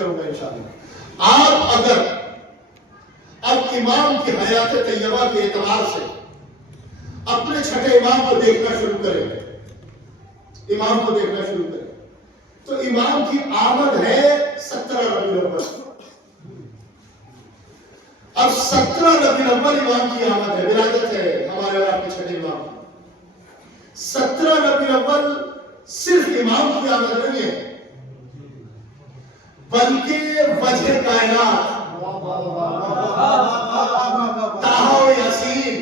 آپ اگر اب امام کی حیات طیبہ کے اعتبار سے اپنے چھٹے امام کو دیکھنا شروع کریں، امام کو دیکھنا شروع کریں تو امام کی آمد ہے 17 ربیع الاول۔ اب 17 ربیع الاول امام کی آمد ہے، ولادت ہے ہمارے اور آپ کے چھٹے امام کی۔ 17 ربیع الاول صرف امام کی آمد نہیں ہے بلکہ وجہ کائنات طٰہٰ و یاسین،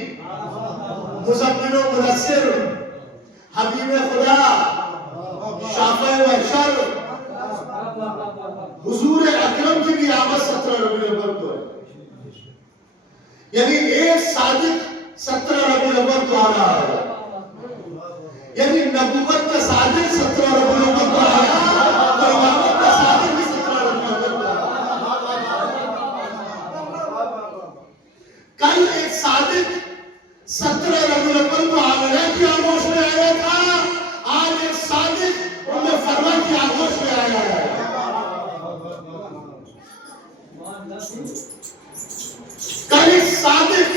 مزمل و مدثر، حبیب خدا، شافع محشر، حضور اکرم کی بھی آمد 17 ربیع الاول کو ہے۔ یعنی ایک صادق 17 ربیع الاول کو آ رہا ہے، یعنی نبوت کا صادق 17 ربیع الاول کو آیا تو امامت کا صادق بھی 17 ربیع الاول کو آیا۔ کل ایک صادق 17 ربیع الاول کو آمنہ کی آغوش میں آیا تھا، آج ایک صادق ام فروا کی آغوش میں آیا ہے۔ کل ایک صادق،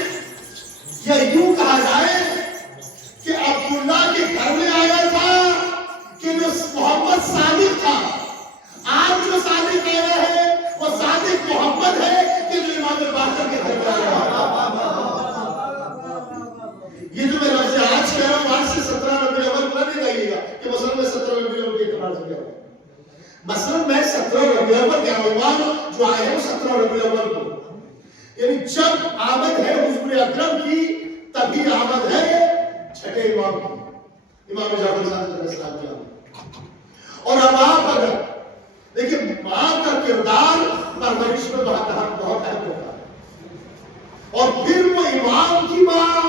یا یوں کہا جائے کہ عبداللہ کے گھر میں آیا تھا کہ جو محمد صادق تھا، آج جو صادق آیا ہے وہ صادق محمد ہے کہ جو امام باقر کے گھر میں آیا ہے۔ یہ جو میں لفظ آج کہہ رہا ہوں، آج سے 17 ربیع الاول کو نہیں لگے گا کہ مثلا میں 17 ربیع الاول کے اعتبار سے کہہ رہا ہوں، مثلا میں 17 ربیع الاول کہہ رہا ہوں، جو آئے ہیں 17 ربیع الاول کو، یعنی جب آمد ہے حضور اکرم کی تبھی آمد ہے چھٹے امام کی، امام جعفر صادق علیہ السلام کی آمد۔ اور اب آپ اگر دیکھیں ماں کا کردار پرورش میں بہت اہم ہوتا ہے، اور پھر وہ امام کی ماں،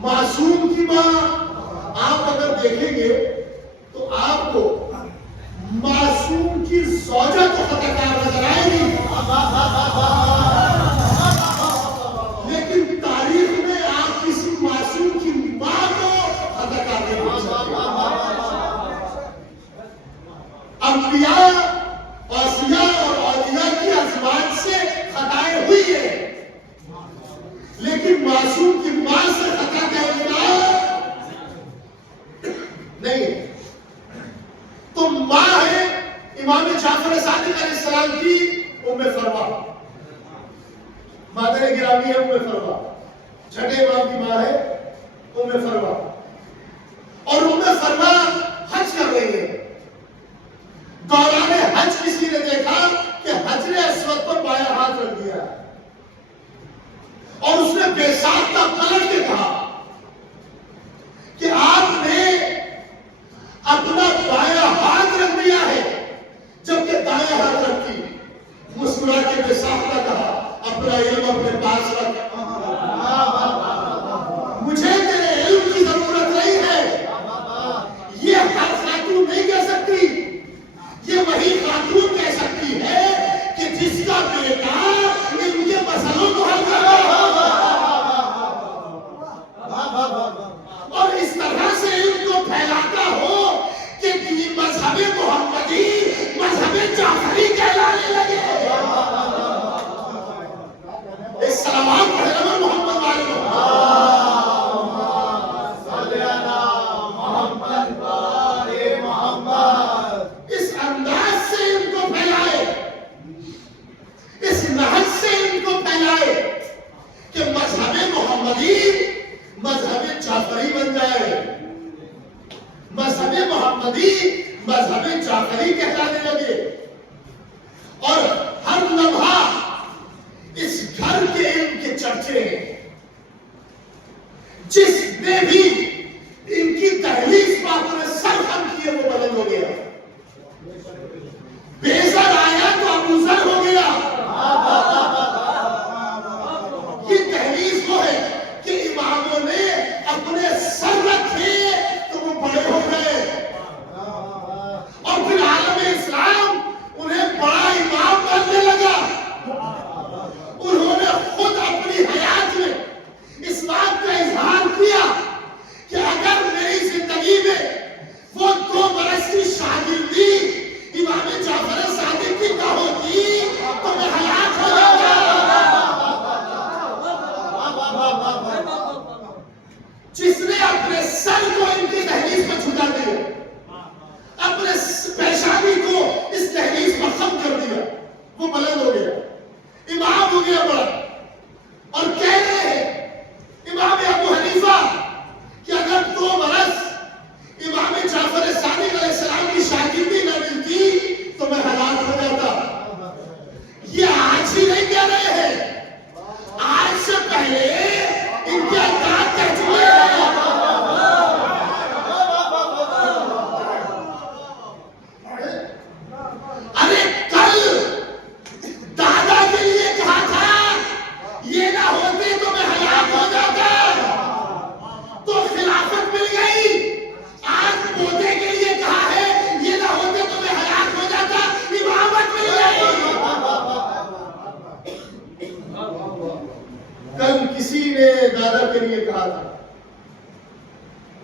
معصوم کی ماں، آپ اگر دیکھیں گے تو آپ کو معصوم کی زوجہ تو خطا کار نظر آئے گی، لیکن تاریخ میں آپ کسی معصوم کی ماں کو خطا کار نہیں بول سکتے۔ انبیاء، اوصیاء اور اولیاء کی ازواج سے خطائیں ہوئی ہے، لیکن معصوم کی ماں سے خطا کا امکان نہیں ہے۔ تو ماں ہے امام جعفر صادق علیہ السلام کی ام فروا، مادر گرامی ہے ام فروا، چھٹے امام کی ماں ہے ام فروا، اور ام فروا حج کر رہی ہے۔ دوران حج کسی نے دیکھا کہ حجر اسود پر بایاں ہاتھ رکھ دیا اور اس نے بے ساختہ پلٹ کے کہا کہ آپ نے اپنا بایاں ہاتھ رکھ دیا ہے جبکہ دایاں ہاتھ رکھی۔ مسکرا کے بے ساختہ کہا اپنا علم اپنے پاس رکھ، مجھے تیرے علم کی ضرورت نہیں ہے۔ یہ ہر خاتون نہیں کہہ سکتی، یہ وہی خاتون کہہ سکتی ہے کہ جس کا بیٹا ان کے مسئلوں کو حل کر رہا ہو اور اس طرح سے علم کو پھیلاتا ہو کہ مذہب محمدی مذہب جعفری کہلانے لگے۔ اس سلامات پڑھے محمد والے کسی نے دادا کے لیے کہا تھا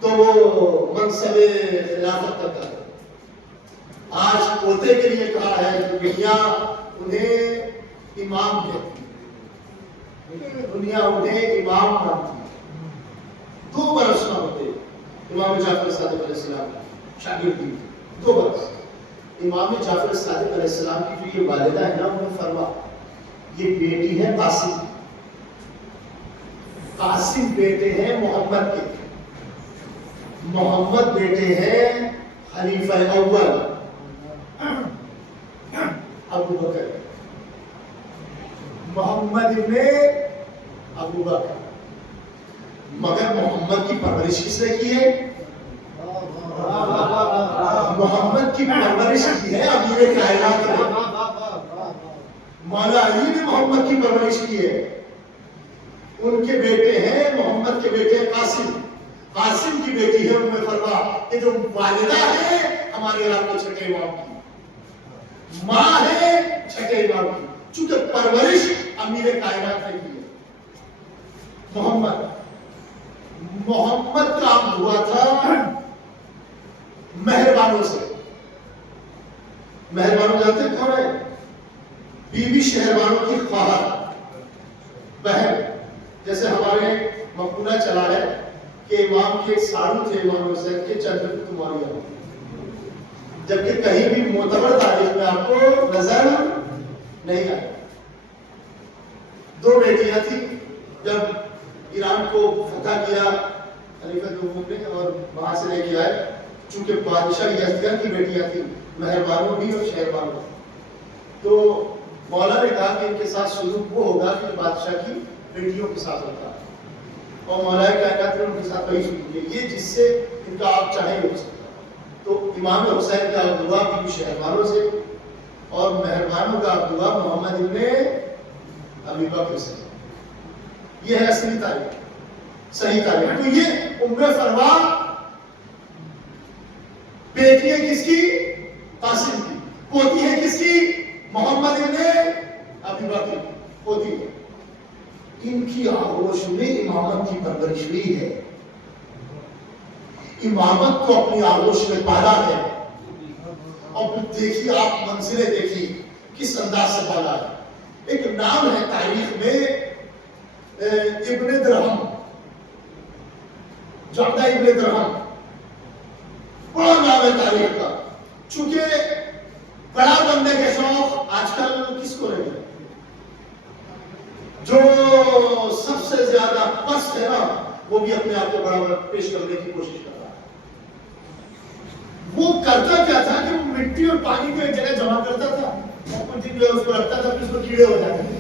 تو وہ منصب خلافت کرتا تھا. آج پوتے کے لیے کہا ہے تو دنیا انہیں امام کہتی ہے. دنیا انہیں امام مانتی ہے. 2 برس نہ ہوتے امام جعفر صادق علیہ السلام شاگرد تھی. 2 برس. امام جعفر صادق علیہ السلام کی جو یہ والدہ ہے نا انہوں فرما یہ بیٹی ہے قاسم. قاسم بیٹے ہیں محمد کے. محمد بیٹے ہیں خلیفہ اول ابو بکر. محمد ابن ابو بکر. مگر محمد کی پرورش کس نے کی ہے؟ محمد کی پرورش کی ہے امیر کائنات نے. مولا علی نے محمد کی پرورش کی ہے. ان کے بیٹے ہیں محمد کے بیٹے قاسم. قاسم کی بیٹی ہے ام فروا کہ جو والدہ ہے ہمارے آپ کے چھٹے امام کی. ماں ہے چھٹے امام کی. چونکہ پرورش امیر کائنات نے کی ہے. محمد کا عقد ہوا تھا مہربانوں سے. مہربانوں جانتے کون ہے؟ بی بی شہربانوں کی خواہر بہن. جیسے ہمارے مقولہ چلا ہے کہ امام کے ایک ساڑو تھے امام حسین کے چند تمہاری آؤ. جبکہ کہیں بھی معتبر تاریخ میں آپ کو نظر نہیں آئے. 2 بیٹیاں تھیں. جب ایران کو فتح کیا خلیفہ دوم نے اور وہاں سے لے کے آئے, چونکہ بادشاہ یزدگرد کی بیٹیاں تھیں مہربانوں بھی اور شہربانوں, تو مولا نے کہا کہ ان کے ساتھ سلوک وہ ہوگا کہ بادشاہ کی بیٹیوں کے ساتھ ہوتا ہے. اور مولا کائنات نے ان کے ساتھ وہی سلوک کیا. یہ جس سے ان کا آپ چاہیں ہو سکتا. تو امام حسین کا عقد ہوا بیوی شہربانوں سے اور مہربانوں کا عقد ہوا محمد ابن ابی بکر سے. یہ ہے اصلی تاریخ, صحیح تاریخ. تو یہ ام فروا بیٹی ہے کس کی؟ قاسم کی. پوتی ہے کس کی؟ محمد ابن ابی بکر پوتی ہے. ان کی آغوش میں امامت کی پرورش ہوئی ہے. امامت کو اپنی آغوش میں پالا ہے. اور پھر دیکھیے آپ منزلیں دیکھیے کس انداز سے پالا ہے. ایک نام ہے تاریخ میں ابن درہم, جعدہ ابن درہم. بڑا نام ہے تاریخ کا. چونکہ بڑا بننے کے شوق آج کل کس کو رہے؟ جو سب سے زیادہ پست ہے نا وہ بھی اپنے آپ کو بڑا پیش کرنے کی کوشش کر رہا ہے. وہ کرتا کیا تھا کہ وہ مٹی اور پانی کو ایک جگہ جمع کرتا تھا اور کچھ دن جو اس کو رکھتا تھا, پھر اس کو کیڑے ہو جاتے تھے.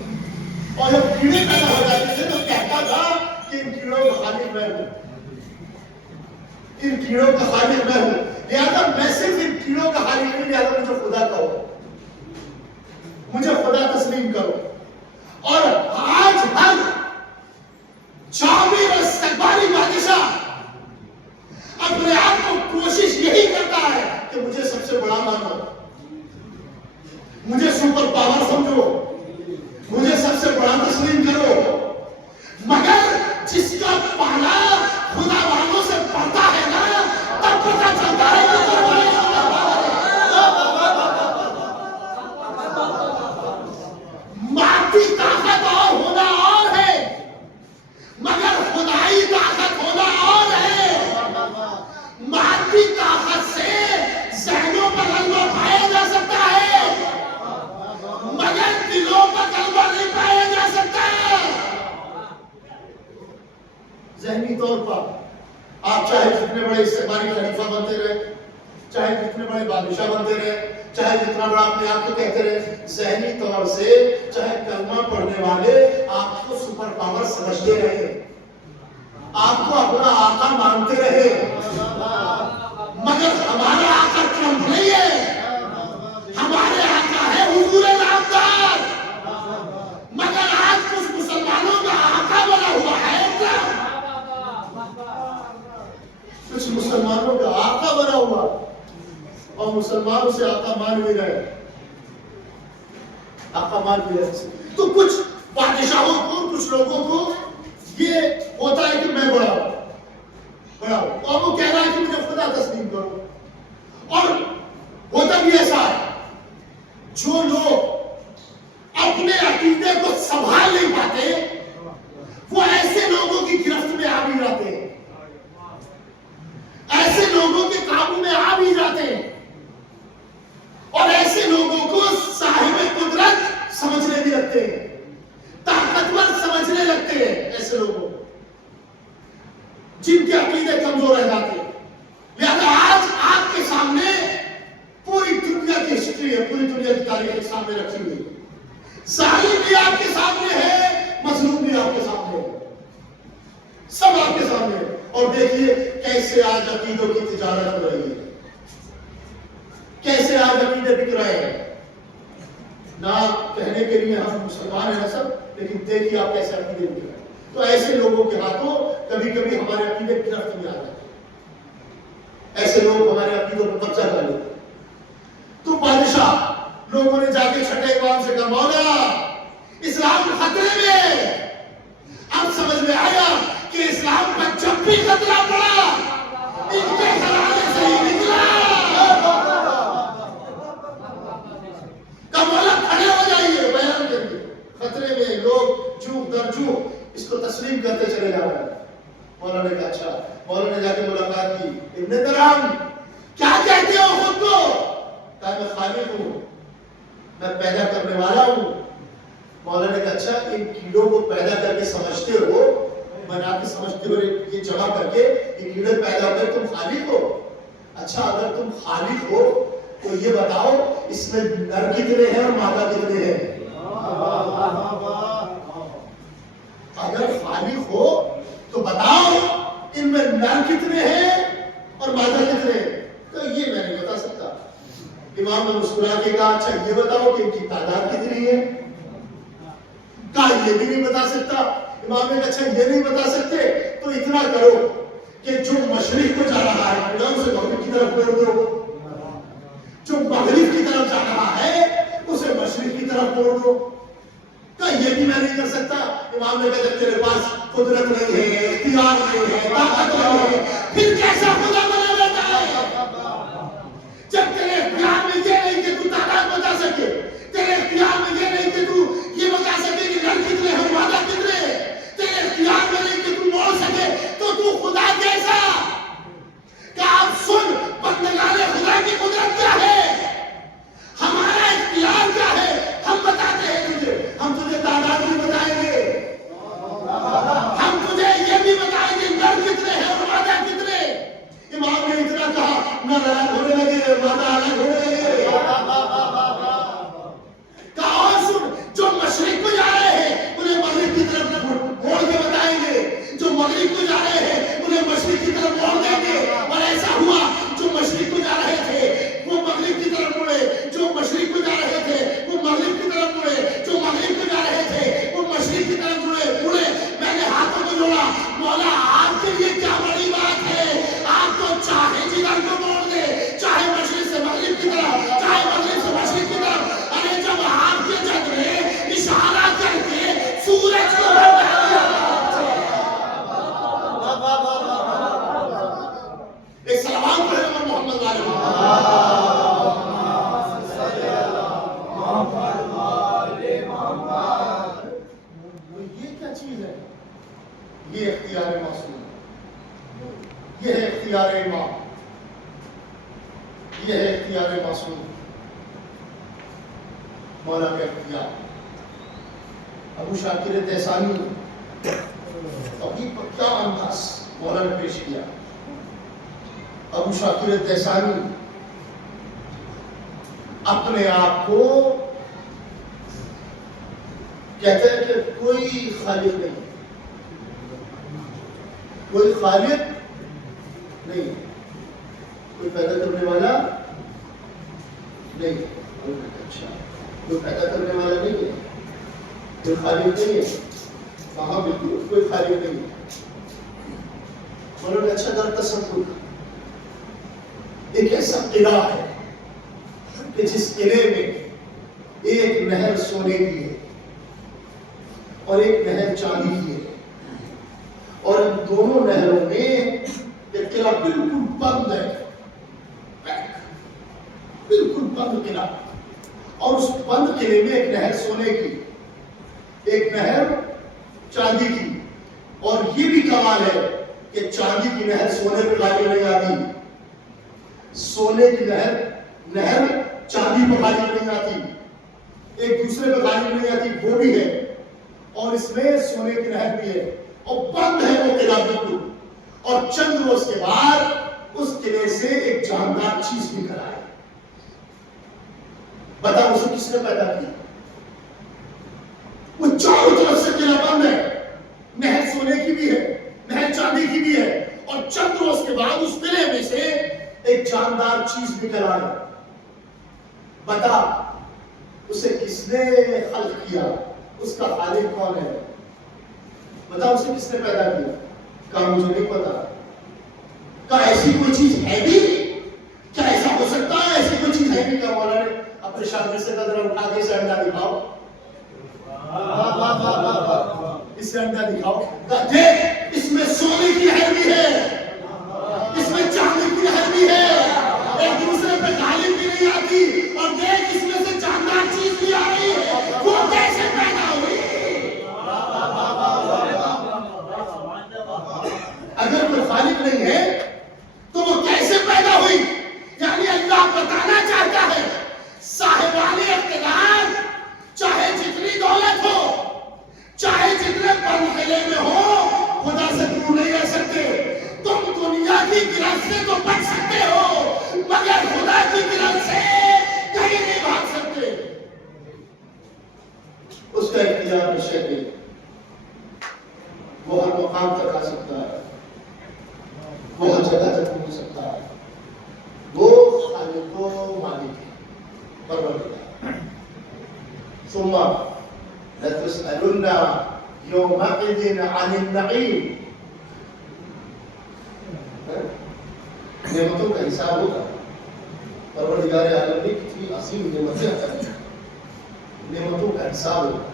اور جب کیڑے پیدا ہو جاتے تھے تو کہتا تھا کہ ان کیڑوں کا خالق میں ہوں, ان کیڑوں کا خالق میں ہوں. لہذا میں صرف ان کیڑوں کا خالق نہیں, لہذا مجھے خدا کہو, مجھے خدا تسلیم کرو. اور آج ہر جابر استقبالی بادشاہ اپنے آپ کو کوشش یہی کرتا ہے کہ مجھے سب سے بڑا مانو, مجھے سپر پاور سمجھو, مجھے سب سے بڑا تسلیم کرو. مگر جس کا پالا خدا والوں سے پڑتا ہے نا تب پتہ چلتا ہے کہ مادی طاقت اور ہونا اور ہے, مگر خدائی طاقت ہونا اور ہے. مادی طاقت سے ذہنوں پر غلبہ پایا جا سکتا ہے مگر دلوں پر غلبہ نہیں پایا جا سکتا. ذہنی طور پر آپ چاہے جتنے بڑے استقبالی خلیفہ بنتے رہے, چاہے جتنے بڑے بادشاہ بنتے رہے, چاہے جتنا بڑا اپنے آپ کو کہتے رہے, ذہنی طور سے چاہے کلمہ پڑھنے والے آپ کو سپر پاور سمجھتے رہے, آپ کو اپنا آقا مانتے رہے, مگر ہمارا آقا ٹرمپ نہیں ہے. ہمارے آقا ہے حضور نامدار. مگر آج کچھ مسلمانوں کا آقا بنا ہوا ہے, کچھ مسلمانوں کا آقا بنا ہوا اور مسلمانوں سے آقا مان بھی رہے, آقا مان بھی رہے. تو کچھ بادشاہوں کو, کچھ لوگوں کو یہ ہوتا ہے کہ میں بڑا ہوں اور وہ کہہ رہا ہے کہ مجھے خدا تسلیم کرو. اور ہوتا بھی ایسا ہے جو لوگ اپنے عقیدے کو سنبھال نہیں پاتے وہ ایسے لوگوں کی گرفت میں آ بھی جاتے ہیں, ایسے لوگوں کے قابو میں آ بھی جاتے ہیں اور ایسے لوگوں کو صاحب قدرت سمجھنے بھی لگتے ہیں, طاقتور سمجھنے لگتے ہیں. ایسے لوگوں جن کے عقیدے کمزور رہ جاتے ہیں. لہذا آج آپ کے سامنے پوری دنیا کی ہسٹری ہے, پوری دنیا کی تاریخ کے سامنے رکھی ہوئی ہے. ظالم بھی آپ کے سامنے ہے, مظلوم بھی آپ کے سامنے ہے, سب آپ کے سامنے ہے. اور دیکھیے کیسے آج عقیدوں کی تجارت ہو رہی ہے, کیسے آج عقیدے بک رہے ہیں. نہ کہنے کے لیے ہم مسلمان ہیں سب, لیکن دیکھیے آپ کیسے عقیدے بک رہے ہیں. تو ایسے لوگوں کے ہاتھوں کبھی کبھی ہمارے عقیدے گرفت میں آ جاتے ہیں, ایسے لوگ ہمارے عقیدوں پر قبضہ کر لیتے ہیں. تو بادشاہ لوگوں نے جا کے چھٹے امام سے کہا مولا اسلام خطرے میں. اب سمجھ میں آیا کہ اسلام کا جب بھی خطرہ پڑا ان کے گھرانے سے ہی نکلا. کہا مولا کھڑے ہو جائیے, بیان کریے. خطرے میں لوگ چوک در چوک اس کو تسلیم کرتے چلے جا رہے ہیں. مولا نے کہا اچھا. مولا نے جا کے ملاقات کی. ابن درہم کیا کہتے ہو خود کو؟ کہا میں خالق ہوں, میں پیدا کرنے والا ہوں. مولا نے کہا اچھا ان کیڑوں کو پیدا کر کے سمجھتے ہو, بنا کے سمجھتے ہو, یہ جمع کر کے یہ کیڑے پیدا کر تم خالق ہو. اچھا اگر تم خالق ہو تو یہ بتاؤ اس میں نر کتنے ہیں اور مادہ کتنے ہیں؟ اگر خالق ہو تو بتاؤ ان میں نر کتنے ہیں اور مادہ کتنے ہیں؟ تو یہ میں نہیں بتا سکتا. امام نے مسکرا کے کہا اچھا یہ بتاؤ کہ ان کی تعداد کتنی ہے؟ کہا یہ بھی نہیں بتا سکتا. امام نے کہا اچھا یہ نہیں بتا سکتے تو اتنا کرو کہ جو مشرق کو جا رہا ہے اسے مغرب کی طرف موڑ دو, جو مغرب کی طرف جا رہا ہے اسے مشرق کی طرف موڑ دو. کہا یہ بھی میں نہیں کر سکتا. امام نے کہا جب تیرے پاس قدرت نہیں ہے, اختیار نہیں ہے, طاقت نہیں ہے, پھر کیسا خدا بنا لیتا ہے؟ جب تیرے اختیار میں یہ نہیں کہ تو تعداد بتا سکے, تیرے اختیار میں یہ نہیں کہ تو یہ بتا سکے کہ نر کتنے ہیں مادہ کتنے ہیں, تیرے اختیار میں نہیں کہ تو موڑ سکے, تو خدا کیسا؟ کہ آپ سن بندگان خدا کی قدرت کیا ہے, ہمارا اختیار کیا ہے, ہم بتاتے ہیں تجھے. ہم تجھے تعداد بھی بتائیں گے, ہم تجھے یہ بھی بتائیں گے نر کتنے ہیں اور مادہ کتنے. امام نے اتنا کہا نر الگ ہونے لگے, مادہ الگ ہونے لگے. کہا اور سن جو مشرق کو جا رہے ہیں انہیں مغرب کی طرف موڑ کے بتائیں گے, جو مغرب کو جا رہے ہیں انہیں مشرق کی طرف موڑ دیں گے. اور ایسا ہوا جو مشرق کو جا رہے تھے وہ مغرب کی طرف مڑے, جو مشرق کو جا رہے تھے وہ مغرب کی طرف مڑے, جو مغرب کو جا رہے تھے وہ مشرق کی طرف مڑے. میں نے ہاتھوں کو جوڑا, مولا آپ کے لیے کیا بڑی بات ہے, آپ تو چاہے جدھر کو موڑ دے, چاہے مشرق سے مغرب کی طرف, چاہے مغرب سے مشرق کی طرف. ارے جب آپ کے جگ میں اشارہ کر کے سورج کو ایک سلام پڑھے محمد علیہ یہ کیا چیز ہے؟ یہ اختیار معصوم, یہ ہے اختیار امام, یہ ہے اختیار معصوم. مولا کا اختیار. ابو شاکر تحسانی توحید پر کیا انداز مولا نے پیش کیا. ابو شاکر تحسانی اپنے آپ کو کہتے ہیں کہ کوئی خالق نہیں, کوئی خالق نہیں, کوئی پیدا کرنے والا نہیں. اچھا کوئی پیدا کرنے والا نہیں ہے, کوئی خالق نہیں ہے. کہاں بالکل کوئی خالق نہیں ہے. انہوں نے اچھا در تصور ایک ایسا قلعہ ہے کہ جس قلعے میں ایک نہر سونے کی ہے اور ایک نہر چاندی کی ہے. دونوں نہروں میں ایک قلعہ بالکل بند ہے، بالکل بند قلعہ، اور اس بند قلعے میں ایک نہر سونے کی، ایک نہر چاندی کی. اور یہ بھی کمال ہے کہ چاندی کی نہر سونے پہ غالب نہیں آتی، سونے کی نہر چاندی پہ غالب نہیں آتی، ایک دوسرے پہ غالب نہیں آتی، وہ بھی ہے. اور اس میں سونے کی نہر بھی ہے، اور بند ہے وہ قلعہ بالکل. اور چند روز کے بعد اس قلعے سے ایک جاندار چیز نکل آئی. بتاؤ اسے کس نے پیدا کیا؟ وہ چاروں طرف سے قلعہ بند ہے، نہر سونے کی بھی ہے، نہر چاندی کی بھی ہے، اور چند روز کے بعد اس قلعے میں سے ایک جاندار چیز نکل آئی. بتا اسے کس نے خلق کیا؟ اس کا خالق کون ہے؟ بتا اسے کس نے پیدا کیا؟ کہا مجھے نہیں پتا. کہا ایسی کوئی چیز ہے بھی؟ کیا ایسا ہو سکتا ہے؟ ایسی کوئی چیز ہے بھی؟ کہا مولا نے اپنے شاگرد سے قدر اٹھا کے اسے انڈا دکھاؤ، اسے انڈا دکھاؤ. دیکھ اس میں سونے کی نہر بھی ہے، اس میں چاندی کی نہر بھی ہے، ایک دوسرے پہ غالب بھی نہیں آتی، اور دیکھ اس میں سے جاندار چیز بھی آ رہی ہے. وہ کیسے پیدا ہوئی؟ اگر کوئی خالق نہیں ہے تو وہ کیسے پیدا ہوئی؟ یعنی اللہ بتانا چاہتا ہے صاحبان اقتدار چاہے جتنی دولت ہو، چاہے جتنے بنگلے میں ہو، خدا سے دور نہیں رہ سکتے. تم دنیا کی گرفت سے تو بچ سکتے ہو، مگر خدا کی گرفت سے کہیں نہیں بھاگ سکتے. اس کا اختیار نشے پہ، وہ ہر مقام تک آ سکتا ہے، وہ ہر جگہ تک پہنچ سکتا ہے. وہ خالق و مالک ہے، پروردگار. ثم لتسألن يومئذ عن النعيم. نعمتوں کا حساب ہوگا. پروردگار عالم نے کتنی عظیم نعمتیں عطا کی، نعمتوں کا حساب ہوگا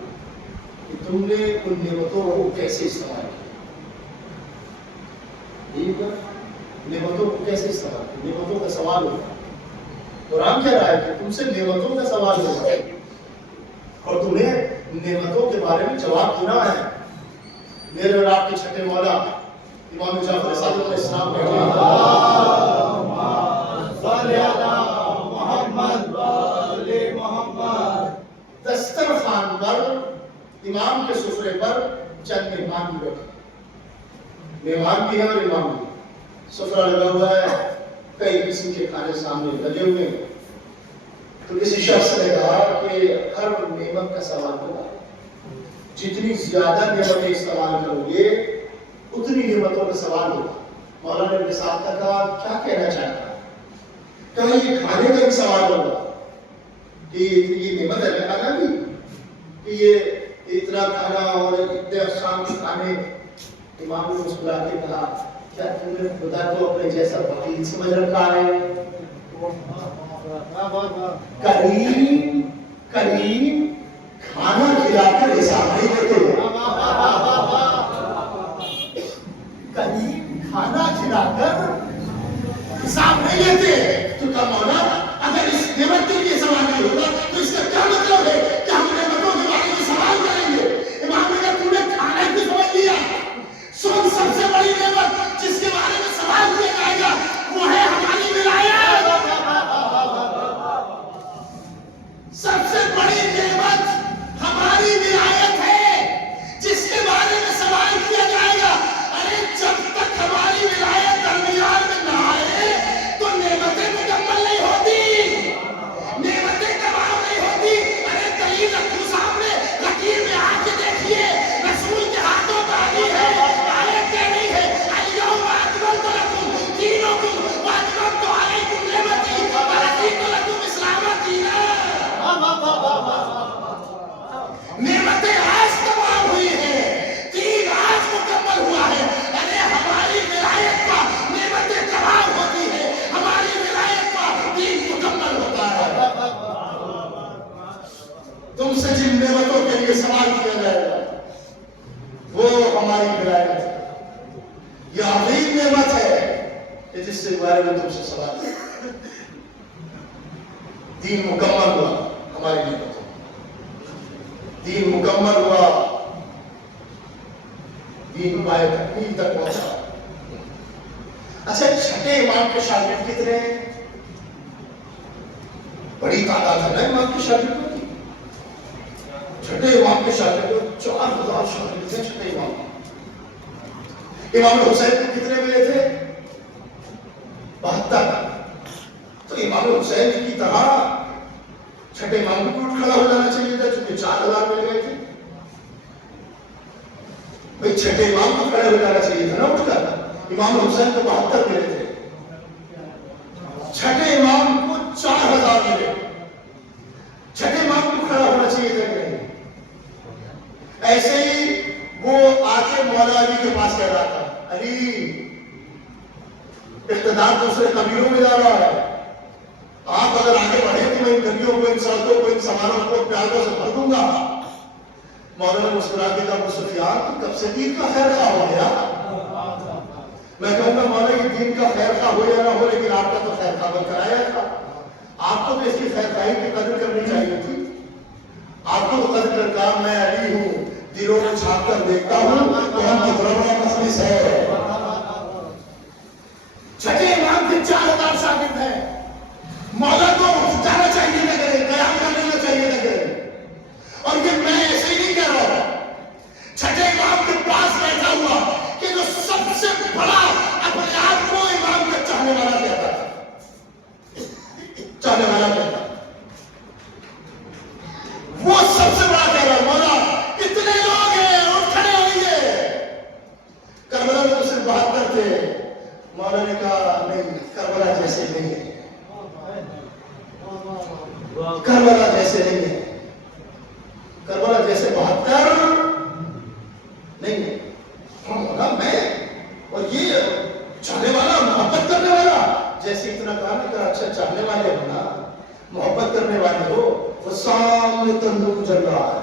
کہ تم نے ان نعمتوں کو کیسے استعمال کیا، نعمتوں کو کیسے استعمال کیا. نعمتوں کا سوال ہوگا. قرآن کہہ رہا ہے کہ تم سے نعمتوں کا سوال ہوگا، اور تمہیں نعمتوں کے بارے میں جواب دینا ہے. میرے اور آپ کے چھٹے مولا امام جعفر صادق علیہ السلام دسترخوان پر، امام کے سفرے پر چند مہمان بھی بیٹھے، مہمان بھی ہیں اور امام بھی. سفرہ لگا ہوا ہے، کئی قسم کے کھانے سامنے لگے ہوئے ہیں. تو کسی شخص نے کہا کہ ہر نعمت کا سوال ہوگا، جتنی زیادہ نعمتیں استعمال کرو گے اتنی نعمتوں کا سوال ہوگا. مولانا نے ساتھ کہا کیا کہنا چاہتا ہے؟ کہا یہ کھانے کا بھی سوال ہوگا کہ یہ نعمت ہے کھانا بھی، کہ یہ اتنا کھانا اور اتنے اقسام کے کھانے. امام نے مسکرا کے کہا کیا تم نے خدا کو اپنے جیسا وکیل سمجھ رکھا ہے؟ کریم کریم کھانا کھلا کر حساب نہیں لیتے، کریم کھانا کھلا کر حساب نہیں لیتے. تو کہا مولا اگر اس نعمت کے لیے سوال نہیں ہوگا تو اس کا کیا مطلب ہے کہ ہم نعمتوں کے بارے میں سوال کریں گے؟ امام نے کہا تم نے کھانا بھی سمجھ لیا. سن سب سے بڑی نعمت جس کے بارے میں سوال کیا جائے گا وہ ہے ہماری ولایت. سب سے بڑی نعمت ہماری ولایت ہے جس کے بارے میں سوال کیا جائے گا. ارے جب تک ہماری ولایت درمیان میں نہ آئے تو نعمتیں مکمل نہیں ہوتی، نعمتیں تمام نہیں ہوتی. ارے دلیل رکھو سامنے، لکیر میں آ کے دیکھیے رسول کے ہاتھوں پہ آئی ہے، آیت کہہ رہی ہے الیوم اکملت لکم دینکم واتممت علیکم نعمتی ورضیت لکم اسلام دینا. نعمتیں آج تمام ہوئی ہیں، دین آج مکمل ہوا ہے. ارے ہماری ولایت کا نعمتیں تمام ہوتی ہیں، ہماری ولایت کا دین مکمل ہوتا ہے. تم سے جن نعمتوں کے لیے سوال کیا جائے گا وہ ہماری ولایت ہے. یہ عظیم نعمت ہے کہ جس سے بارے میں تم سے سوال ہے. دین مکمل ہوا ہماری نعمت، دین مکمل ہوا، دین پائے تکمیل تک پہنچا. اچھا چھٹے امام کے شاگرد کتنے ہیں؟ بڑی تعداد ہے نا امام کے شاگردوں کی. چھٹے امام کے شاگرد 4000 شاگرد تھے. چھٹے امام حسین کو کتنے ملے تھے؟ 72. تو امام حسین کی طرح چھٹے امام کو اٹھ کھڑا ہو جانا چاہیے تھا چونکہ 4000 مل گئے تھے. بھائی چھٹے امام کو کھڑے ہو جانا چاہیے تھا نا اٹھ کر. امام حسین کو 72 ملے تھے، چھٹے امام کو 4000 ملے. چھٹے امام کو کھڑا ہونا چاہیے تھا کہ نہیں؟ ایسے ہی وہ آ کے مولا علی کے پاس کہہ رہا تھا، علی اقتدار دوسرے قبیلوں میں جا رہا ہے، آپ اگر آگے بڑھے تو میں ان گلیوں کو، ان سڑکوں کو، ان سواروں کو پیاروں سے بھر دوں گا. مولانا مسکرا کے کہا، ابو سفیان تو کب سے دین کا خیر خواہ ہو گیا؟ میں کہوں گا مولا یہ دین کا خیر خواہ ہو یا نہ ہو، لیکن آپ کا تو خیر خواہ بن کر آیا تھا. آپ کو تو اس کی خیر خواہی کی قدر کرنی چاہیے تھی. آپ کو تو قدر کر کہا میں علی ہوں، دلوں میں چھاپ کر دیکھتا ہوں کہ ہم کتنا بڑا مخلص ہے. چھٹے امام کے 4000 شاگرد ہیں. مولا کو جانا چاہیے نہ کرے، قیام کر لینا چاہیے نہ کرے. اور یہ میں ایسے ہی نہیں کہہ رہا ہوں، چھٹے امام کے پاس بیٹھا ہوا کہ جو سب سے بڑا اپنے آپ کو امام کا چاہنے والا کہتا تھا، چاہنے والا کہتا وہ سب سے بڑا کہہ رہا، مولا اتنے لوگ ہیں اٹھ کھڑے ہوئیے. کربلا میں تو صرف 72 تھے. مولا نے کہا نہیں، کربلا جیسے نہیں ہے، کربلا جیسے نہیں ہے، کربلا جیسے 72 نہیں ہے. مولا میں اور یہ چاہنے والا، محبت کرنے والا، جیسے اتنا کہا نہیں کہا اچھا چاہنے والے ہو نا، محبت کرنے والے ہو. وہ سامنے تندور جل رہا ہے،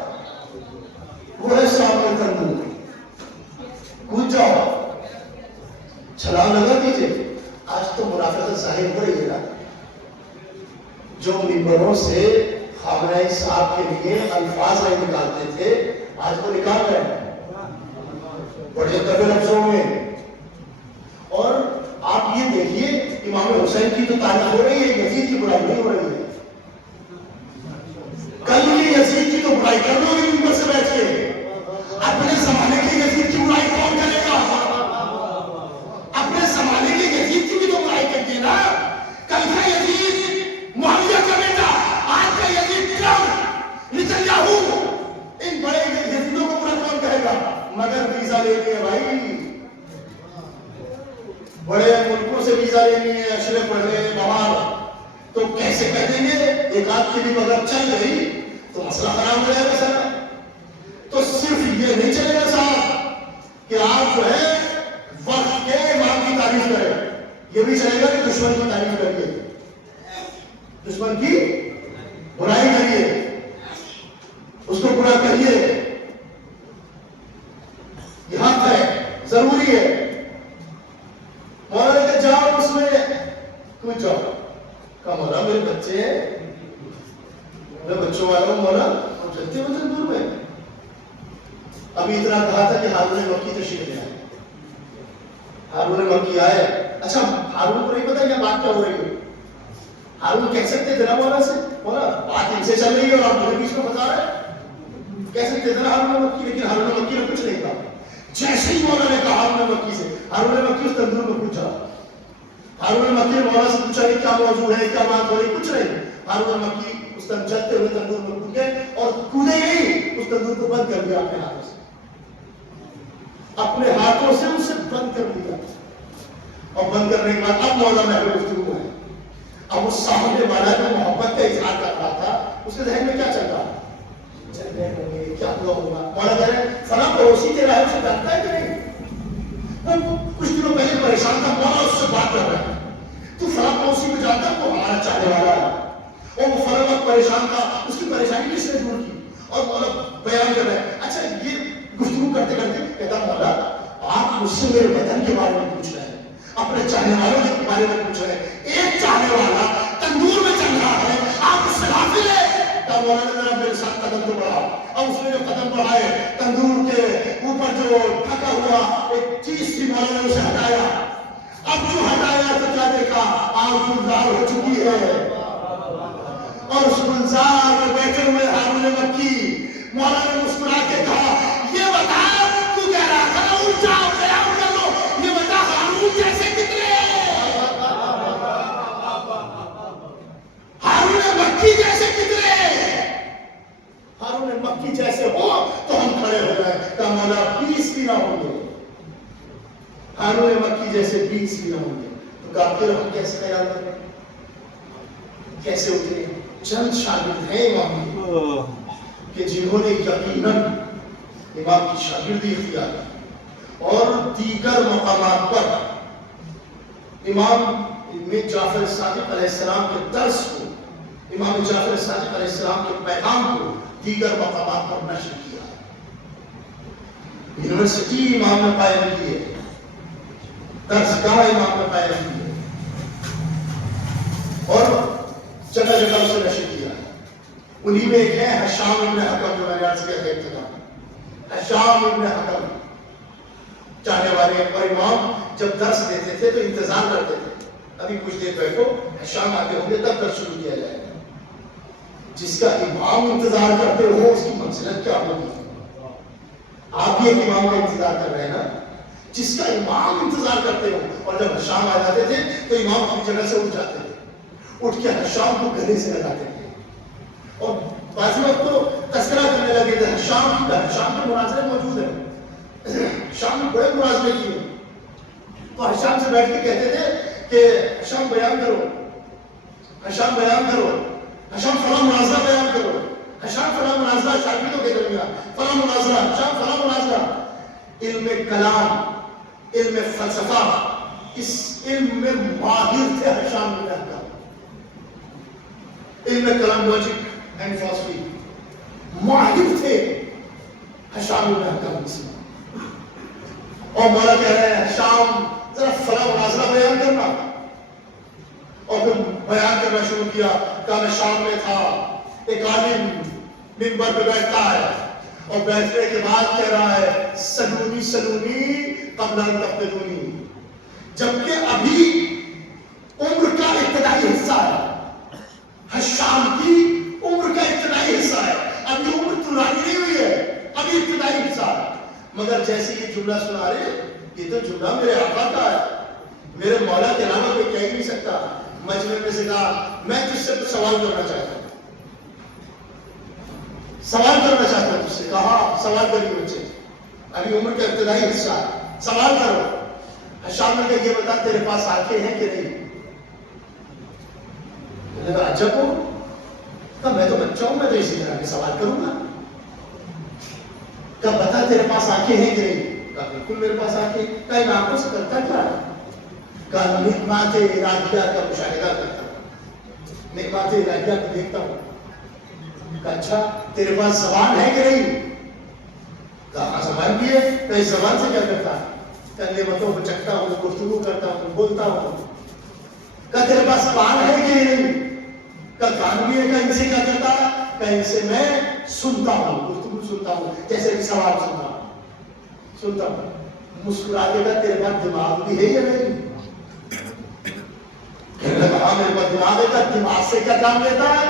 وہ ہے سامنے تندور، کود جاؤ، چھلانگ لگا دیجیے. آج تو منافقت ظاہر ہو رہی ہے نا. جو منبروں سے خامنہ صاحب کے لیے الفاظ نہیں نکالتے تھے آج وہ نکال رہے ہیں بڑے کڑوے لفظوں میں. اور آپ یہ دیکھیے امام حسین کی تو تعریف ہو رہی ہے، یزید کی برائی نہیں ہو رہی ہے. کل کی یزید کی تو برائی کر لو گے منبر سے بیٹھ کے. اپنے زمانے کی یزید کی برائی کون کرے گا؟ اپنے زمانے کے یزید کی بھی تو برائی کرتی ہے نا. کل کا یزید معاویہ کا بیٹا، آج کا یزید ٹرمپ، نتنیاہو، ان بڑے یزیدوں کو برا کون کہے گا؟ مگر ویزا لینی ہے بھائی، بڑے ملکوں سے ویزا لینی ہے، اشرے پڑھ رہے ہیں باہر، تو کیسے کہہ دیں گے؟ ایک آدھ کی بھی اگر چل گئی تو مسئلہ خراب ہو جائے گا سر. تو صرف یہ نہیں چلے گا صاحب کہ آپ جو ہے وقت کے امام کی تعریف کریں، یہ بھی چلے گا کہ دشمن کی تعریف کریے، دشمن کی برائی کریے، اس کو برا کریے. یہ حق ہے، ضروری ہے. مولا نے جاؤ اس میں کچھ جاؤ. کہا مولا میرے بچے ہیں، میں بچوں والا ہوں مولا، ہم چلتے ہیں تندور میں. ابھی اتنا کہا تھا کہ ہارون مکی تشریف لے آئے. ہارون مکی آئے. اچھا ہارون کو نہیں پتا یہ بات کیا ہو رہی ہے. ہارون کہہ سکتے تھے نا مولا سے، مولا بات ان سے چل رہی ہے اور آپ مجھے بیچ میں بتا رہے ہیں، کہہ سکتے تھے نا ہارون مکی. لیکن ہارون مکی نے کچھ نہیں کہا. جیسے ہی مولا نے کہا ہارون مکی سے، ہارون مکی اس تندور میں پوچھا. ہارون مکی نے مولا سے پوچھا کہ کیا موضوع ہے، کیا بات ہو رہی؟ کچھ نہیں. ہارون مکی اس طرح جلتے ہوئے تندور میں کود گئے اور کودے نہیں، اس تندور کو بند کر دیا اپنے ہاتھوں سے، اپنے ہاتھوں سے اسے بند کر دیا. اور بند کرنے کے بعد اب مولا محل گفتگو ہے. اب اس سامنے والا جو محبت کا اظہار کر رہا تھا اس کے ذہن میں کیا چل رہا؟ چلنے ہوں گے، کیا ہوا ہوگا. مولا کہہ رہے ہیں فلاں پڑوسی تیرا ہے، اسے جانتا ہے کہ نہیں؟ وہ کچھ دنوں پہلے پریشان تھا، مولا اس سے بات کر رہا ہے، تو فلاں پڑوسی کو جانتا ہے، وہ ہمارا چاہنے والا ہے. اور وہ فلاں وقت پریشان تھا، اس کی پریشانی کس نے دور کی؟ اور مولا بیان کر رہے ہیں. اچھا یہ گفتگو کرتے کرتے کہتا مولا آپ مجھ سے میرے بدن کے بارے میں پوچھ رہے ہیں، اپنے چاہنے والوں کے بارے میں پوچھ رہے ہیں۔ ایک چاہنے والا تندور میں چل رہا ہے، آپ اس سے غافل ہے؟ کہا مولانا ذرا میرے ساتھ قدم تو بڑھاؤ۔ اب اس نے جو قدم بڑھائے، تندور کے اوپر جو ڈھکا ہوا ایک چیز تھی، مولانا نے اسے ہٹایا۔ اب جو ہٹایا تو کیا دیکھا؟ آگ گلزار ہو چکی ہے، اور اس گلزار میں بیٹھے ہوئے ہارون مکی۔ مولانا نے مسکرا کے کہا، یہ بتا، تو کہہ رہا تھا نا اٹھ جاؤ قیام کر لو، یہ بتا ہارون جیسے کتنے، ہارون مکی جیسے کتنے، ہارون مکی جیسے ہو تو ہم کھڑے ہو گئے۔ کہا مولا 20 بھی نہ ہوں گے، ہارون مکی جیسے 20 بھی نہ ہوں گے۔ تو کہا پھر ہم کیسے خیال کریں، کیسے اٹھے؟ چند شاگرد ہیں امام کہ جنہوں نے یقیناً امام کی شاگردی اختیار کی اور دیگر مقامات پر امام جعفر صادق علیہ السلام کے درس کو، امام جعفر صادق علیہ السلام کے پیغام کو دیگر مقامات پر نشر کیا۔ یونیورسٹی امام نے قائم کی ہے، درسگاہ امام نے قائم کی ہے، اور جگہ جگہ اسے نشر کیا ہے۔ انہی میں ایک ہے حشام ابن حکم، جو میں نے عرض کیا تھا ابتدا، حشام ابن حکم چاہنے والے، اور امام جب درس دیتے تھے تو انتظار کرتے تھے ابھی کچھ دیر بیٹھو، حشام آگے ہوں گے تب درس شروع کیا جائے گا۔ جس کا امام انتظار کرتے ہو اس کی منزلت کیا ہوگی؟ آپ بھی ایک امام کا انتظار کر رہے ہیں نا، جس کا امام انتظار کرتے ہو۔ اور جب حشام آ جاتے تھے تو امام اپنی جگہ سے اٹھ جاتے تھے، اٹھ کے حشام کو گلے سے لگاتے تھے، اور بعض وقت تو تذکرہ کرنے لگے تھے حشام کے مناظرے موجود ہیں، حشام نے بڑے مناظرے کیے، تو حشام سے بیٹھ کے کہتے تھے کہ حشام بیان کرو، حشام بیان کرو، حشام فلاں مناظرہ بیان کرو، حشام فلاں مناظرہ شاگردوں کے درمیان، فلاں مناظرہ، حشام فلاں مناظرہ۔ علم کلام، علم فلسفہ، اس علم میں ماہر تھے حشام بن حکم۔ علم کلام، لاجک اینڈ فلسفی، ماہر تھے حشام بن حکم اس میں۔ اور مولا کہہ رہے ہیں حشام ذرا فلاں مناظرہ بیان کرنا، اور پھر بیان کرنا شروع کیا۔ کہا میں شام میں تھا، ایک عالم منبر پہ بیٹھتا ہے اور بیٹھنے کے بعد کہہ رہا ہے سلونی سلونی قبل ان تفتنونی، جبکہ ابھی عمر کا ابتدائی حصہ ہے، حشام کی عمر کا ابتدائی حصہ ہے، ابھی عمر ترانی نہیں ہوئی ہے، ابھی ابتدائی حصہ ہے۔ مگر جیسے یہ جملہ سنا رہے، یہ تو جملہ میرے آقا کا ہے، میرے مولا کے علاوہ کوئی کہہ ہی نہیں سکتا۔ مجمع میں سے کہا میں تجھ سے سوال کرنا چاہتا ہوں، سوال کرنا چاہتا ہوں تجھ سے۔ کہا سوال کریے مجھ سے، ابھی عمر کا ابتدائی حصہ ہے، سوال کرو۔ حشام نے کہا یہ بتا تیرے پاس آنکھیں ہیں کہ نہیں؟ میں نے کہا عجب ہو، کہا میں تو بچہ ہوں، میں تو اسی طرح کے سوال کروں گا۔ کہا بتا تیرے پاس آنکھیں ہیں کہ نہیں؟ کہا بالکل میرے پاس آنکھیں۔ کہا ان آنکھوں سے کرتا کیا ہے؟ کہا نعمات الہیہ کا مشاہدہ کرتا ہوں، نعمات الہیہ کو دیکھتا ہوں۔ کہا اچھا تیرے پاس زبان ہے کہ نہیں؟ کہا ہاں زبان بھی ہے۔ کہا اس زبان سے کیا کرتا ہے؟ کہا نعمتوں کو چکھتا ہوں، گفتگو کرتا ہوں، بولتا ہوں۔ کہا تیرے پاس کان ہے کہ نہیں؟ کہا کان بھی ہے۔ کہا ان سے کیا کرتا ہے؟ کہا ان سے میں سنتا ہوں، گفتگو سنتا ہوں، جیسے کہ سوال سنتا ہوں۔ مسکرا کے کہا تیرے پاس دماغ بھی ہے یا نہیں؟ کہنے لگا میرے پاس دماغ ہے۔ کہا دماغ سے کیا کام لیتا ہے؟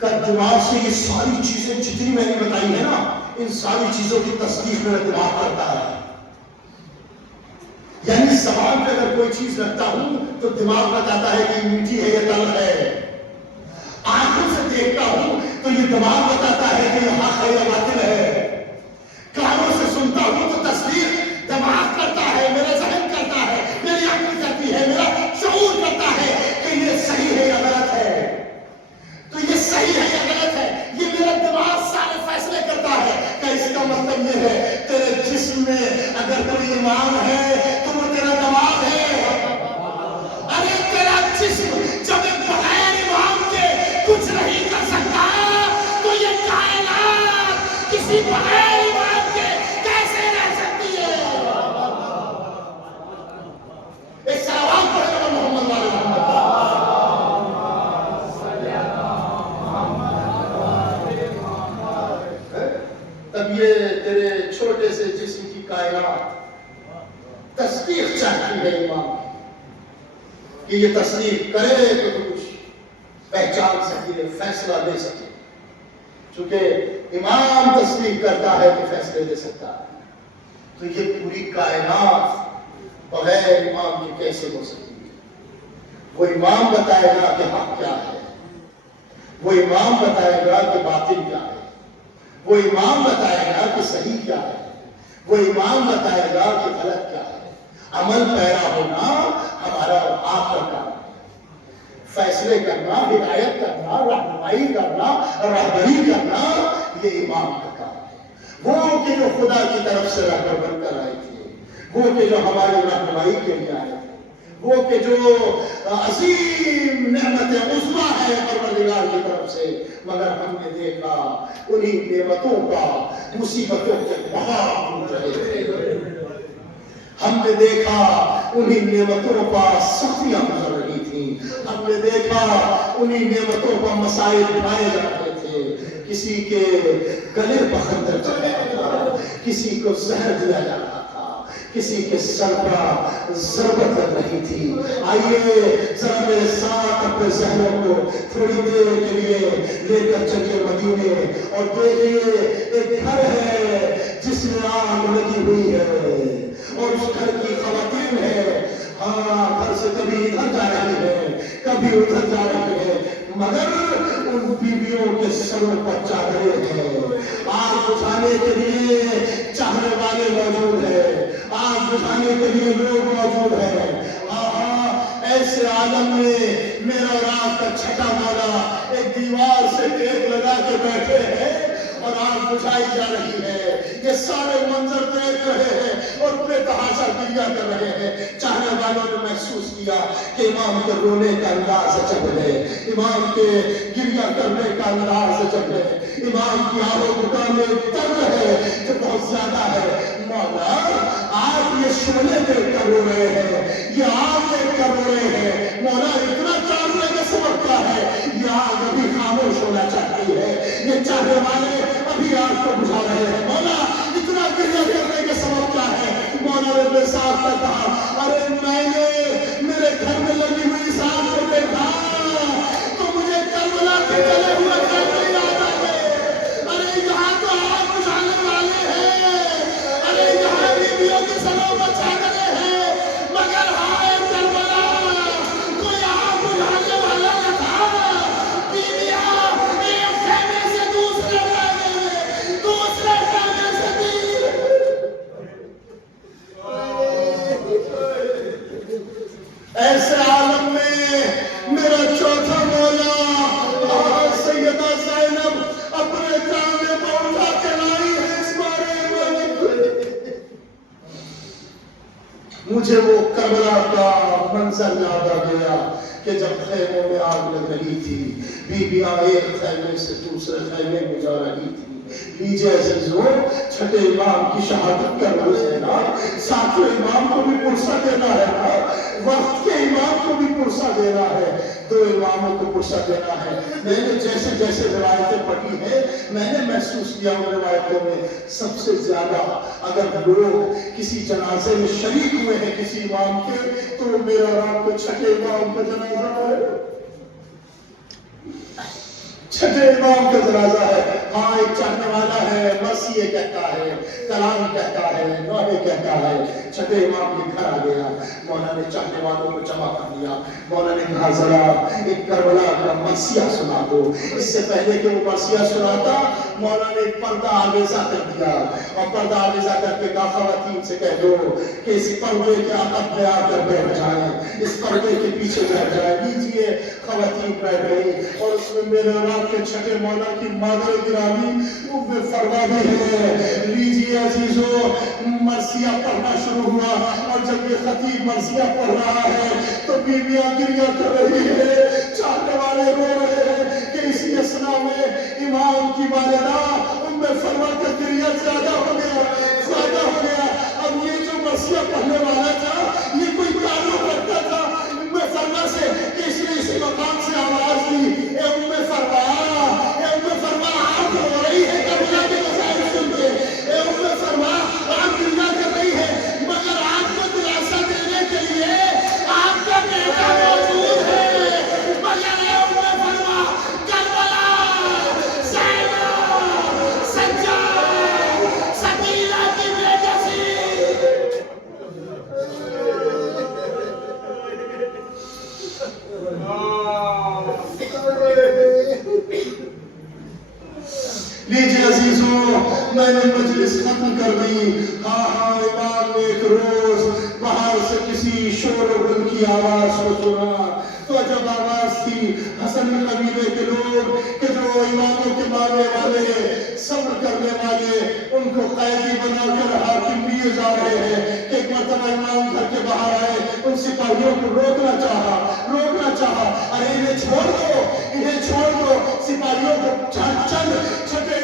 کہا دماغ سے یہ ساری چیزیں جتنی میں نے بتائی ہیں نا، ان ساری چیزوں کی تصدیق میرا دماغ کرتا ہے۔ یعنی زبان پہ اگر کوئی چیز رکھتا ہوں تو دماغ بتاتا ہے کہ میٹھی ہے یا تلخ ہے، آنکھوں سے دیکھتا ہوں تو یہ دماغ بتاتا ہے کہ یہ حق ہے یا باطل ہے، کانوں سے سنتا ہوں تو تصدیق دماغ کرتا ہے، میرا ذہن کرتا ہے، میری عقل کرتی ہے، میرا شعور کرتا ہے کہ یہ صحیح ہے یا غلط ہے۔ تو یہ صحیح ہے یا غلط ہے یہ میرا دماغ سارے فیصلے کرتا ہے۔ کہ اس کا مطلب یہ ہے تیرے جسم میں اگر کوئی امام ہے تو وہ تیرا دماغ ہے۔ ارے تیرا جسم جب بغیر امام کے کچھ نہیں کر سکتا تو یہ کائنات کسی بغیر امام کے کیسے رہ سکتی ہے؟ یہ تیرے چھوٹے سے جسم کی کائنات تصدیق چاہتی ہے امام کہ یہ تصدیق کرے تو کچھ پہچان سکے، فیصلہ دے سکے. چونکہ امام تصدیق کرتا ہے تو فیصلے دے سکتا ہے، تو یہ پوری کائنات بغیر امام کے کیسے ہو سکتی ہے؟ وہ امام بتائے گا کہ حق کیا ہے، وہ امام بتائے گا کہ باطل کیا ہے، وہ امام بتائے گا کہ صحیح کیا ہے، وہ امام بتائے گا کہ غلط کیا ہے. عمل پیرا ہونا ہمارا آپ کا کام ہے، فیصلے کرنا، ہدایت کرنا، رہنمائی کرنا، رہبری کرنا یہ امام کا کام ہے. وہ کہ جو خدا کی طرف سے رہبر بن کر آئے تھے، وہ کہ جو ہماری رہنمائی کے لیے آئے تھے، وہ کہ جو عظیم نعمت عظمیٰ ہے پروردگار کی طرف سے، مگر ہم نے دیکھا انہی نعمتوں کا مصیبتوں کے پہاڑ ٹوٹ رہے تھے. ہم نے دیکھا انہی نعمتوں پر سختیاں گزر رہی تھیں. ہم نے دیکھا انہی نعمتوں پر مسائل اٹھائے جا رہے تھے. کسی کے گلے بخندر چل رہا تھا، کسی کو زہر دیا جا رہا تھا، کسی کے سر پر ضربت لگ رہی تھی. آئیے ذرا میرے ساتھ اپنے ذہنوں کو تھوڑی دیر کے لیے لے کر چلیے مدینے اور دیکھیے ایک گھر ہے جس میں آگ لگی ہوئی ہے اور اس گھر کی خواتین ہے. ہاں، گھر سے کبھی ادھر جا رہی ہے، کبھی ادھر جا رہی ہے، مگر ان بیویوں کے سروں پر چادریں ہیں. آگ بجھانے کے لیے چاہنے والے موجود ہیں، آگ بجھانے کے لیے لوگ موجود ہیں. ایسے عالم میں میرا اور آپ کا چھٹا مولا ایک دیوار سے ٹیک لگا کے بیٹھے ہیں اور آگ بجھائی جا رہی ہے. یہ سارے منظر دیکھ رہے ہیں اور بے تحاشا گریا کر رہے ہیں. چاہنے والوں نے محسوس کیا کہ امام کے رونے کا انداز عجب ہے، امام کے گریا کرنے کا انداز عجب ہے، امام کی آہو بکا میں درد ہے جو بہت زیادہ ہے. مولا آپ یہ شعلے دیکھ کر رو رہے ہیں، یہ آگ دیکھ کر رو رہے ہیں. مولا اتنا چاہنے کا سبب کیا ہے؟ یہ آگ ابھی خاموش ہونا چاہتی ہے، یہ چاہنے والے ابھی آگ کو بجھا رہے ہیں. مولا اتنا گریہ کرنے کا سبب کیا ہے؟ مولا نے بے صاف کا کہا، ارے میں نے میرے گھر میں لگی ہوئی اس آگ کو دیکھا تو مجھے کربلا کے جلے ہوئے گھر یاد آ گئے. ارے یہاں تو آگ بجھانے والے ہیں، ارے یہاں بیویوں کے سروں پر چادریں ہیں، مگر ہائے کربلا کوئی آگ بجھانے والا نہ تھا. بیویاں ایک خیمے سے دوسرے خیمے میں، دوسرے خیمے سے تیسرے. ایسے عالم میں میرا چوتھا مولا سیدہ زینب اپنے کاندھے پر اٹھا کے لائی ہے اس بارے میں. مجھے وہ کربلا کا منظر یاد آ گیا کہ جب خیموں میں آگ لگ رہی تھی، بیویاں ایک خیمے سے دوسرے خیمے میں جا رہی تھی. لیجیے عزیزو، چھٹے امام کی شہادت کا روز ہے نا، ساتھوں امام کو بھی پرسہ دینا ہے نا، وقت کے امام کو بھی پرسہ دینا ہے، دو اماموں کو پرسہ دینا ہے. میں نے جیسے جیسے روایتیں پڑھی ہیں میں نے محسوس کیا ان روایتوں میں سب سے زیادہ اگر لوگ کسی جنازے میں شریک ہوئے ہیں کسی امام کے تو میرا رات کو چھٹے امام کا جنازہ ہے، چھٹے امام کا جنازہ ہے. ہاں، ایک چاہنے والا ہے، مرثیہ کہتا ہے، کلام کہتا ہے، نوحے کہتا ہے. چھٹے امام کے گھر آ گیا، مولا نے چاہنے والوں کو جمع کر لیا. مولا نے کہا ذرا ایک کربلا کا مرثیہ سنا دو. اس سے پہلے کہ وہ مرثیہ سناتا مولا نے ایک پردہ آویزہ کر دیا اور پردہ آویزہ کر کے کہا خواتین سے کہہ دو کہ اس پردے کے عقب میں آ کر بیٹھ جائیں، اس پردے کے پیچھے بیٹھ جائیں. لیجیے خواتین بیٹھ گئی اور اس میں میرے رات کے چھٹے مولا کی مادر گرامی ام فرما بھی ہے. لیجیے عزیزو، مرثیہ پڑھنا شروع ہوا اور جب یہ خطیب مرثیہ پڑھ رہا ہے تو بیویاں گریہ کر رہی ہے، چاہنے والے رو رہے ہیں کہ اسی اثنا میں امام کی والدہ ام فرما کا گریہ زیادہ ہو گیا، زیادہ ہو گیا. اب یہ جو مرثیہ پڑھنے والا تھا یہ کوئی تعلق رکھتا تھا ام فرما سے کہ اس نے اسی مقام سے آواز دی، اے ام فرما، اے ام فرما، آپ رو رہی ہے کربلا کے مسائل سن کے، میں نے مجلس ختم کر دی. ہاں امام نے ایک روز باہر سے کسی شور و غل کی آواز کو سنا. تو جب آواز تھی حسن قبیلے کے لوگ کہ جو اماموں کے ماننے والے صبر کرنے والے ان کو قیدی بنا کر حاکم لیے جا رہے ہیں کہ ایک مرتبہ امام گھر کے باہر آئے, ان سپاہیوں کو روکنا چاہا. ارے انہیں چھوڑ دو, سپاہیوں کو چند چھٹے